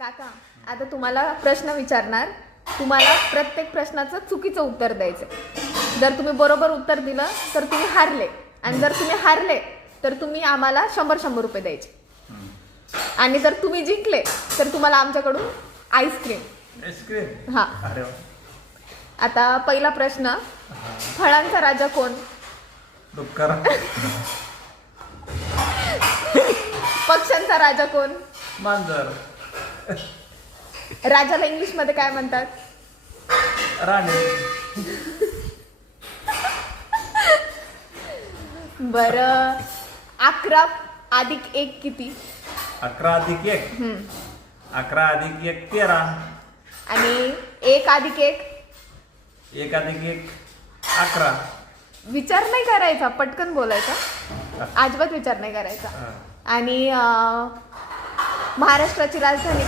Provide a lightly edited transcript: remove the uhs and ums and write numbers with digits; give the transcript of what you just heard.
काका, आता तुम्हाला प्रश्न विचारणार. तुम्हाला प्रत्येक प्रश्नाचं चुकीचं उत्तर द्यायचं. जर तुम्ही बरोबर उत्तर दिलं तर तुम्ही हारले, आणि जर तुम्ही हारले तर तुम्ही आम्हाला 100 रुपये द्यायचे. आणि जर तुम्ही जिंकले तर तुम्हाला आमच्याकडून आईस्क्रीम. हा. आता पहिला प्रश्न, फळांचा राजा कोण? डुक्कर. पक्ष्यांचा राजा कोण? मांजर. राजाला इंग्लिश मध्ये काय म्हणतात? राणी. बरं, 11 अधिक 1 किती? 11 अधिक 1. 11 अधिक 1 13. आणि 1 अधिक 1? 1 अधिक 1 11. विचार नाही करायचा, पटकन बोलायचा, अजिबात विचार नाही करायचा. आणि महाराष्ट्राची राजधानी